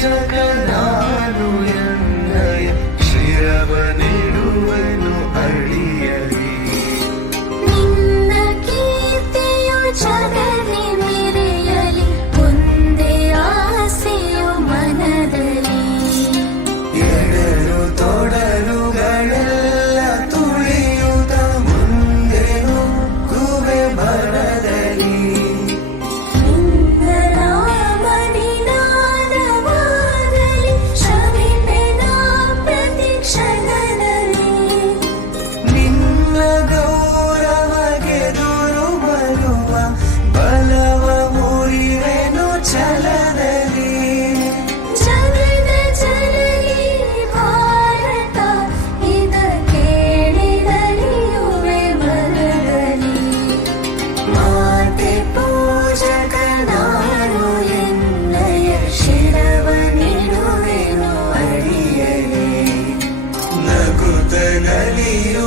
जगना me.